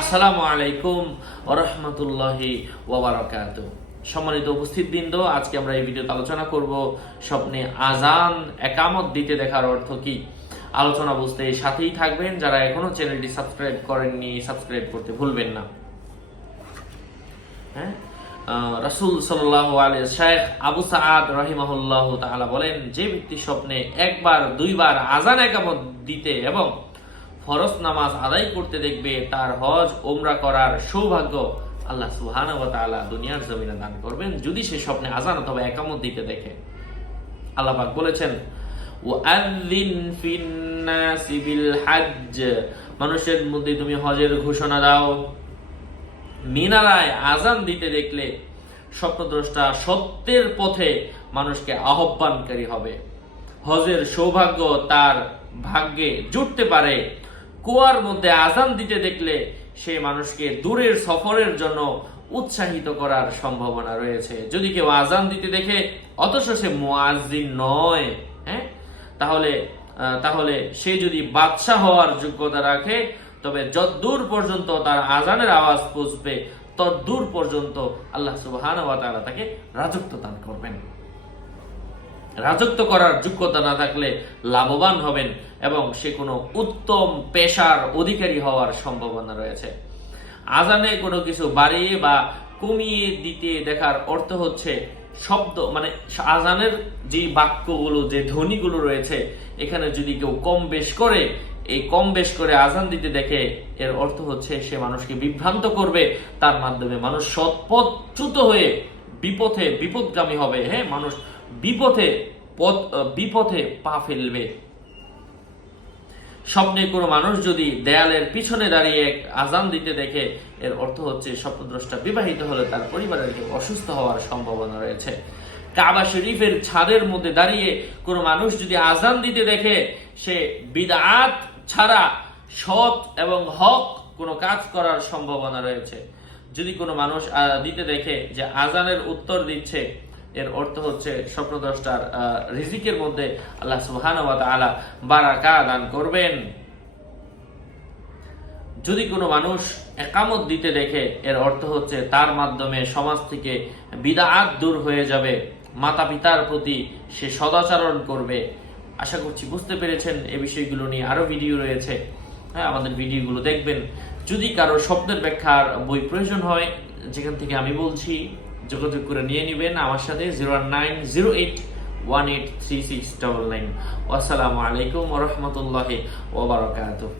আসসালামু আলাইকুম ওরহমতুল্লাহি ওবরাকাত সম্মানিত উপস্থিত বৃন্দ আজকে আমরা এই ভিডিওতে আলোচনা করব স্বপ্নে আজান একামত দিতে দেখার অর্থ কি? আলোচনা বুঝতে সাথেই থাকবেন। যারা এখনও চ্যানেলটি সাবস্ক্রাইব করেননি, সাবস্ক্রাইব করতে ভুলবেন না। হ্যাঁ? রাসূল আলাইহি শেখ আবু সাআদ রাহিমাহুল্লাহ তাআলা বলেন, যে ব্যক্তি স্বপ্নে একবার, দুইবার আজান একামত দিতে এবং ফরজ নামাজ আদায় করতে দেখবে তার হজ ওমরা করার সৌভাগ্য আল্লাহ সুবহানাহু ওয়া তাআলা দুনিয়ার জমিনে দান করবেন। যদি সে স্বপ্নে আজান অথবা একামত দিতে দেখে। আল্লাহ পাক বলেছেন, ওয়াআযিন ফিন-নাসি বিল মানুষের মধ্যে তুমি হজের ঘোষণা দাও। মিনারায় আজান দিতে দেখলে স্বপ্নদ্রষ্টা সত্যের পথে মানুষকে আহ্বানকারী হবে। হজের সৌভাগ্য তার ভাগ্যে জুটতে পারে। কুয়ার মধ্যে আজান দিতে দেখলে সে মানুষকে দূরের সফরের জন্য উৎসাহিত করার সম্ভাবনা রয়েছে। যদি কেউ আজান দিতে দেখে, অথচ সে মুয়াজ্জিন নয় হ্যাঁ? তাহলে তাহলে সে যদি বাদশাহ হওয়ার যোগ্যতা রাখে, তবে যতদূর পর্যন্ত তার আজানের আওয়াজ পৌঁছবে ততদূর পর্যন্ত আল্লাহ তাআলা তাকে রাজত্ব দান করবেন। রাজত্ব করার যোগ্যতা না থাকলে লাভবান হবেন এবং সে কোনো উত্তম পেশার অধিকারী হওয়ার সম্ভাবনা রয়েছে। আজানে কোনো কিছু বাড়িয়ে বা কমিয়ে দিতে দেখার অর্থ হচ্ছে শব্দ মানে আজানের যে বাক্যগুলো, যে ধ্বনিগুলো রয়েছে, এখানে যদি কেউ কম বেশ করে, এই কম বেশ করে আজান দিতে দেখে, এর অর্থ হচ্ছে সে মানুষকে বিভ্রান্ত করবে। তার মাধ্যমে মানুষ সৎপথচ্যুত হয়ে বিপথে, বিপদগামী হবে হ্যাঁ? মানুষ বিপথে পথ বিপথে পা ফেলবে। স্বপ্নে কোনো মানুষ যদি দেয়ালের পিছনে দাঁড়িয়ে এক আজান দিতে দেখে, এর অর্থ হচ্ছে স্বপ্নদ্রষ্টা বিবাহিত হলে তার পরিবারের অসুস্থ হওয়ার সম্ভাবনা রয়েছে। কাবা শরীফের ছাদের মধ্যে দাঁড়িয়ে কোনো মানুষ যদি আজান দিতে দেখে, সে বিদাত ছাড়া সৎ এবং হক কোনো কাজ করার সম্ভাবনা রয়েছে। যদি কোনো মানুষ দিতে দেখে যে আজানের উত্তর দিচ্ছে, এর অর্থ হচ্ছে স্বপ্নদ্রষ্টার রিজিকের মধ্যে আল্লাহ সুবহানাহু ওয়া তাআলা বারাকা দান করবেন। যদি কোনো মানুষ একামত দিতে দেখে, এর অর্থ হচ্ছে তার মাধ্যমে সমাজ থেকে বিদাআত দূর হয়ে যাবে মাতা পিতার প্রতি সে সদাচরণ করবে। আশা করছি বুঝতে পেরেছেন এই বিষয়গুলো নিয়ে আরও ভিডিও রয়েছে। হ্যাঁ আমাদের ভিডিওগুলো দেখবেন। যদি কারও স্বপ্নের ব্যাখ্যার বই প্রয়োজন হয়, যেখান থেকে আমি বলছি, যোগাযোগ করে নিয়ে নেবেন আমার সাথে, zero nine zero eight one eight three six double nine. আসসালামু আলাইকুম রহমতুল্লাহ ওবরাকাতুহ